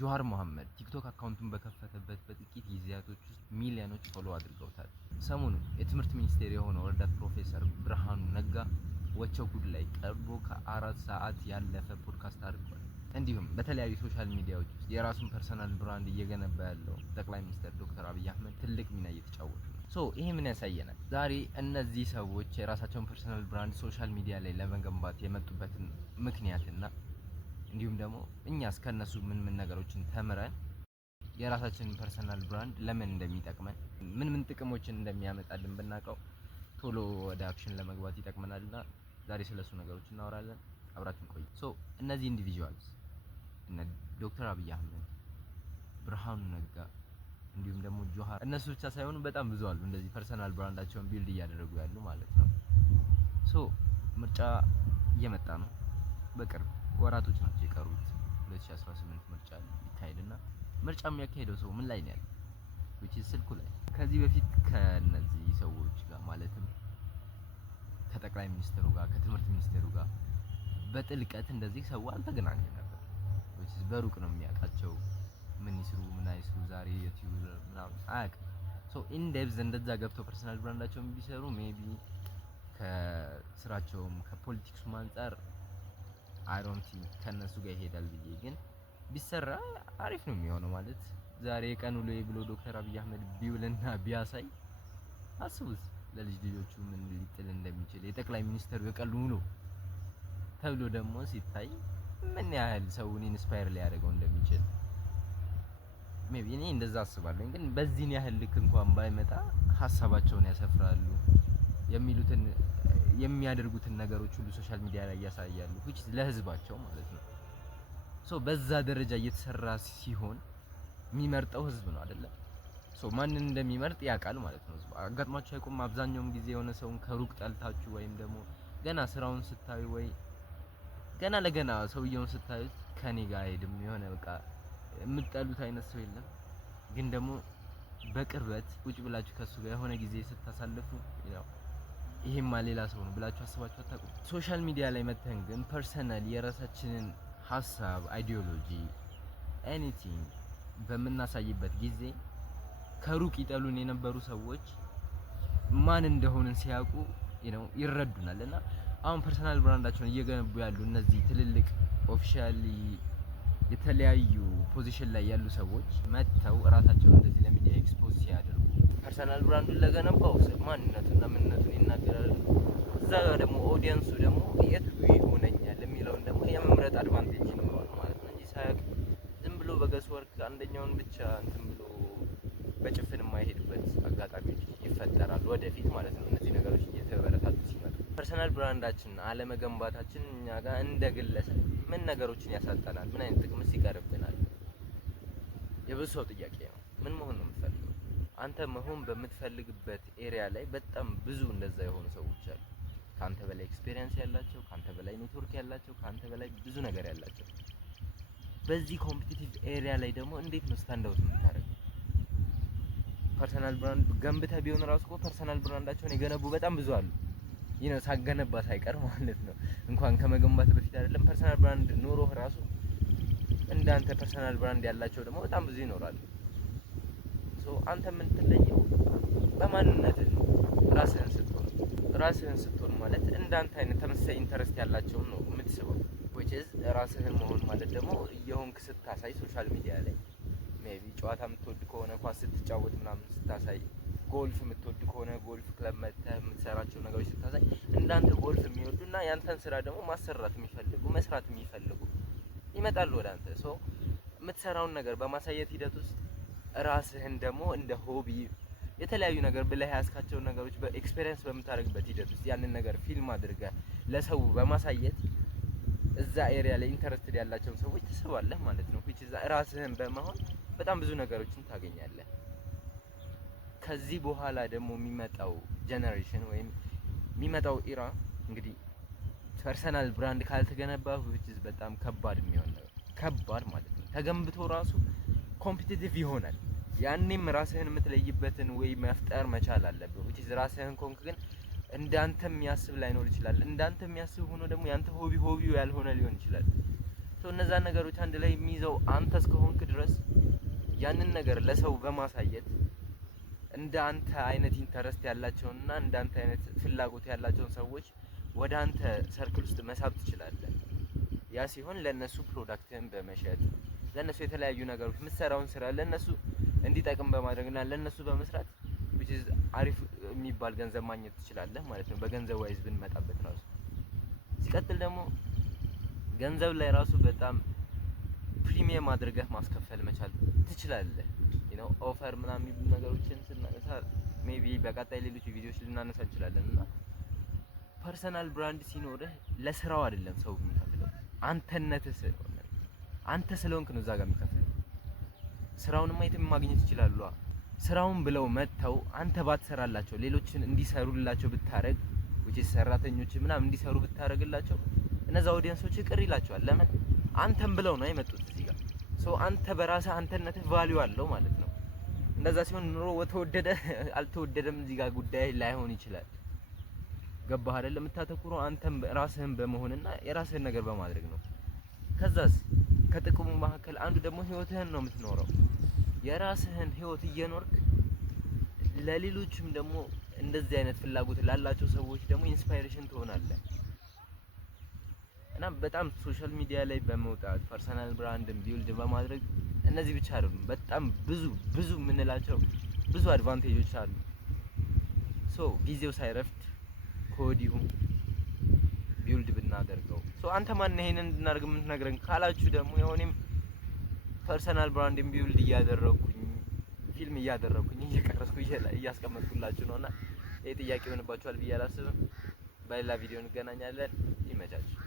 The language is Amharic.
ጆሃር መሐመድ ቲክቶክ አካውንቱን በከፈተበት በጥቂት ጊዜያቶች ውስጥ ሚሊዮኖች ፎሎ አድርገውታል። ሰሞኑን የትምህርት ሚኒስቴር የሆነው ረዳት ፕሮፌሰር ብርሃኑ ነጋ ወቸው ጉድ ላይ ቀርቦ ከ4 ሰዓት ያለፈ ፖድካስት አድርጓል። እንዲሁም በተለያዩ ሶሻል ሚዲያዎች ውስጥ የራሱን ፐርሰናል ብራንድ እየገነባ ያለው ጠቅላይ ሚኒስትር ዶክተር አብይ አህመድ ትልቅ ሚና እየተጫወቱ ነው። ይሄ ምን ያሳየናል? ዛሬ እነዚህ ሰዎች የራሳቸውን ፐርሰናል ብራንድ ሶሻል ሚዲያ ላይ ለመገንባት የመጡበትን ምክንያትና እንዲሁም ደግሞ እኛስ ከነሱ ምን ነገሮችን ተምረን የራሳችንን ፐርሰናል ብራንድ ለምን እንደሚጠቅመን ምን ጥቅሞችን እንደሚያመጣልን ብናውቀው ቶሎ ወደ አክሽን ለመግባት ይጠቅመናልና ዛሬ ስለሱ ነገሮች እናወራለን። አብራችን ቆዩ። እነዚህ ኢንዲቪጁዋልስ እነ ዶክተር አብይ አህመድ፣ ብርሃኑ ነጋ እንዲሁም ደግሞ ጆሃር እነሱ ብቻ ሳይሆኑ በጣም ብዙ አሉ እንደዚህ ፐርሰናል ብራንዳቸውን ቢልድ እያደረጉ ያሉ ማለት ነው። ምርጫ እየመጣ ነው። በቅርብ ወራቶች ናቸው የቀሩት። 2018 ምርጫ ይካሄድና ምርጫ የሚያካሄደው ሰው ምን ላይ ነው ያለው? ስልኩ ላይ። ከዚህ በፊት ከነዚህ ሰዎች ጋር ማለትም ከጠቅላይ ሚኒስትሩ ጋር ከትምህርት ሚኒስቴሩ ጋር በጥልቀት እንደዚህ ሰው አልተገናኘም ነበር። በሩቅ ነው የሚያውቃቸው። ምን ይስሩ ምን አይስሩ ዛሬ ዩቲዩብ ምናምን አያውቅም። ኢን ዴፕዝ እንደዛ ገብተው ፐርሰናል ብራንዳቸውን ቢሰሩ ሜቢ ከስራቸውም ከፖለቲክሱም አንፃር አይ ዶንት ቲንክ ከነሱ ጋር ይሄዳል ብዬ ግን ቢሰራ አሪፍ ነው የሚሆነው። ማለት ዛሬ ቀን ውሎ ብሎ ዶክተር አብይ አህመድ ቢውልና ቢያሳይ አስቡት ለልጅ ልጆቹ ምን ሊጥል እንደሚችል የጠቅላይ ሚኒስትሩ የቀን ውሎ ተብሎ ደግሞ ሲታይ ምን ያህል ሰውን ኢንስፓየር ሊያደርገው እንደሚችል ሜቢ እኔ እንደዛ አስባለሁ። ግን በዚህን ያህል ልክ እንኳን ባይመጣ ሀሳባቸውን ያሰፍራሉ፣ የሚሉትን የሚያደርጉትን ነገሮች ሁሉ ሶሻል ሚዲያ ላይ ያሳያሉ which ለህዝባቸው ማለት ነው። በዛ ደረጃ እየተሰራ ሲሆን የሚመርጠው ህዝብ ነው አይደለ? ማንን እንደሚመርጥ ያውቃል ማለት ነው። ህዝብ አጋጥሟችሁ አይቆም። አብዛኛውም ጊዜ የሆነ ሰውን ከሩቅ ጠልታችሁ ወይም ደግሞ ገና ስራውን ስታዩ ወይ ገና ለገና ሰውየውን ስታዩት ከኔ ጋር አይሄድም የሆነ በቃ የምትጠሉት አይነት ሰው የለም። ግን ደግሞ በቅርበት ቁጭ ብላችሁ ከሱ ጋር የሆነ ጊዜ ስታሳልፉ ያው ይሄማ ሌላ ሰው ነው ብላችሁ አስባችሁ አታውቁም። ሶሻል ሚዲያ ላይ መተን ግን ፐርሰናል የራሳችንን ሀሳብ፣ አይዲዮሎጂ፣ ኤኒቲንግ በምናሳይበት ጊዜ ከሩቅ ይጠሉን የነበሩ ሰዎች ማን እንደሆንን ሲያውቁ ይረዱናል። እና አሁን ፐርሰናል ብራንዳቸውን እየገነቡ ያሉ እነዚህ ትልልቅ ኦፊሻሊ የተለያዩ ፖዚሽን ላይ ያሉ ሰዎች መተው ራሳቸውን እንደዚህ ለሚዲያ ኤክስፖዝ ሲያደርጉ ፐርሰናል ብራንዱን ለገነባው ማንነቱና ምንነቱን ይናገራሉ። እዛ ጋር ደግሞ ኦዲየንሱ ደግሞ የቱ ይሆነኛል የሚለውን ደግሞ የመምረጥ አድቫንቴጅ ይኖረዋል ማለት ነው እንጂ ሳያውቅ ዝም ብሎ በገስ ወርክ አንደኛውን ብቻ እንትን ብሎ በጭፍን የማይሄድበት አጋጣሚዎች ይፈጠራሉ ወደፊት ማለት ነው። እነዚህ ነገሮች እየተበረታቱ ሲመጡ ፐርሰናል ብራንዳችን አለመገንባታችን እኛ ጋር እንደ ግለሰብ ምን ነገሮችን ያሳጣናል? ምን አይነት ጥቅምስ ይቀርብናል? የብዙ ሰው ጥያቄ ነው። ምን መሆን ነው የምትፈልገው? አንተ መሆን በምትፈልግበት ኤሪያ ላይ በጣም ብዙ እንደዛ የሆኑ ሰዎች አሉ። ካንተ በላይ ኤክስፒሪየንስ ያላቸው፣ ካንተ በላይ ኔትወርክ ያላቸው፣ ካንተ በላይ ብዙ ነገር ያላቸው። በዚህ ኮምፒቲቲቭ ኤሪያ ላይ ደግሞ እንዴት ነው ስታንድ አውት የምታደርገው? ፐርሰናል ብራንድ ገንብተህ ቢሆን ራሱ እኮ ፐርሰናል ብራንዳቸውን የገነቡ በጣም ብዙ አሉ። ሳገነባ ሳይቀር ማለት ነው። እንኳን ከመገንባት በፊት አይደለም ፐርሰናል ብራንድ ኖሮህ ራሱ እንዳንተ ፐርሰናል ብራንድ ያላቸው ደግሞ በጣም ብዙ ይኖራሉ። አንተ የምትለየው በማንነትህ ነው። ራስህን ስትሆን ማለት እንዳንተ አይነት ተመሳሳይ ኢንተረስት ያላቸውን ነው የምትስበው። which is ራስህን መሆን ማለት ደግሞ እየሆንክ ስታሳይ ሶሻል ሚዲያ ላይ ሜቢ ጨዋታ የምትወድ ከሆነ ኳስ ስትጫወት ምናምን ስታሳይ፣ ጎልፍ የምትወድ ከሆነ ጎልፍ ክለብ መተህ የምትሰራቸው ነገሮች ስታሳይ እንዳንተ ጎልፍ የሚወዱና ያንተን ስራ ደግሞ ማሰራት የሚፈልጉ መስራት የሚፈልጉ ይመጣሉ ወደ አንተ። የምትሰራውን ነገር በማሳየት ሂደት ውስጥ ራስህን ደግሞ እንደ ሆቢ የተለያዩ ነገር ብለህ ያስካቸውን ነገሮች በኤክስፒሪየንስ በምታደርግበት ሂደት ውስጥ ያንን ነገር ፊልም አድርገህ ለሰው በማሳየት እዛ ኤሪያ ላይ ኢንተረስትድ ያላቸውን ሰዎች ትስባለህ ማለት ነው። which is ራስህን በመሆን በጣም ብዙ ነገሮችን ታገኛለህ። ከዚህ በኋላ ደግሞ የሚመጣው ጄነሬሽን ወይም የሚመጣው ኢራ እንግዲህ ፐርሰናል ብራንድ ካልተገነባ which is በጣም ከባድ የሚሆን ነው። ከባድ ማለት ነው። ተገንብቶ ራሱ ኮምፒቲቲቭ ይሆናል። ያኔም ራስህን የምትለይበትን ወይ መፍጠር መቻል አለብህ። which is ራስህን ኮንክ ግን እንዳንተ የሚያስብ ላይኖር ይችላል። እንዳንተ የሚያስብ ሆኖ ደግሞ ያንተ ሆቢው ያልሆነ ሊሆን ይችላል። እነዛ ነገሮች አንድ ላይ የሚይዘው አንተ እስከሆንክ ድረስ ያንን ነገር ለሰው በማሳየት እንደ አንተ አይነት ኢንተረስት ያላቸውና እንደ አንተ አይነት ፍላጎት ያላቸውን ሰዎች ወደ አንተ ሰርክል ውስጥ መሳብ ትችላለህ። ያ ሲሆን ለነሱ ፕሮዳክትህን በመሸጥ ለነሱ የተለያዩ ነገሮች የምትሰራውን ስራ ለነሱ እንዲጠቅም በማድረግና ለነሱ በመስራት which is አሪፍ የሚባል ገንዘብ ማግኘት ትችላለህ ማለት ነው። በገንዘብ ዋይዝ ብንመጣበት ራሱ ሲቀጥል ደግሞ ገንዘብ ላይ ራሱ በጣም ፕሪሚየም አድርገህ ማስከፈል መቻል ትችላለህ። ኦፈር ምናምን የሚሉ ነገሮችን ስናነሳ ሜቢ በቀጣይ ሌሎች ቪዲዮዎች ልናነሳ እንችላለን። እና ፐርሰናል ብራንድ ሲኖርህ ለስራው አይደለም ሰው የሚከፍለው አንተነትህ ስለሆነ አንተ ስለሆንክ ነው እዛ ጋር የሚከፍለው። ስራውን ማየትም ማግኘት ይችላሉ። ስራውን ብለው መጥተው አንተ ባትሰራላቸው ሌሎችን እንዲሰሩላቸው ብታረግ which is ሰራተኞች ምናምን እንዲሰሩ ብታረግላቸው እነዛ ኦዲየንሶች ቅር ይላቸዋል። ለምን አንተም ብለው ነው የመጡት እዚህ ጋር። አንተ በራስህ አንተነትህ ቫልዩ አለው ማለት ነው። እንደዛ ሲሆን ኑሮ ወተወደደ አልተወደደም እዚህ ጋር ጉዳይ ላይሆን ይችላል። ገባህ አይደል? የምታተኩረው አንተም ራስህን በመሆንና የራስህን ነገር በማድረግ ነው። ከዛስ ከጥቅሙ መካከል አንዱ ደግሞ ህይወትህን ነው የምትኖረው። የራስህን ህይወት እየኖርክ ለሌሎችም ደግሞ እንደዚህ አይነት ፍላጎት ላላቸው ሰዎች ደግሞ ኢንስፓይሬሽን ትሆናለህ። እና በጣም ሶሻል ሚዲያ ላይ በመውጣት ፐርሰናል ብራንድን ቢልድ በማድረግ እነዚህ ብቻ አይደሉም፣ በጣም ብዙ የምንላቸው ብዙ አድቫንቴጆች አሉ። ጊዜው ሳይረፍድ ከወዲሁ ቢልድ ብናደርገው። አንተ ማን ነህ ይሄንን እንድናደርግ የምትነግረን ካላችሁ ደግሞ የሆነም ፐርሰናል ብራንድን ቢልድ እያደረኩኝ ፊልም እያደረኩኝ እየቀረስኩ እያስቀመጥኩላችሁ ነውና ይሄ ጥያቄ ይሆንባችኋል ብዬ አላስብም። በሌላ ቪዲዮ እንገናኛለን። ይመቻችሁ።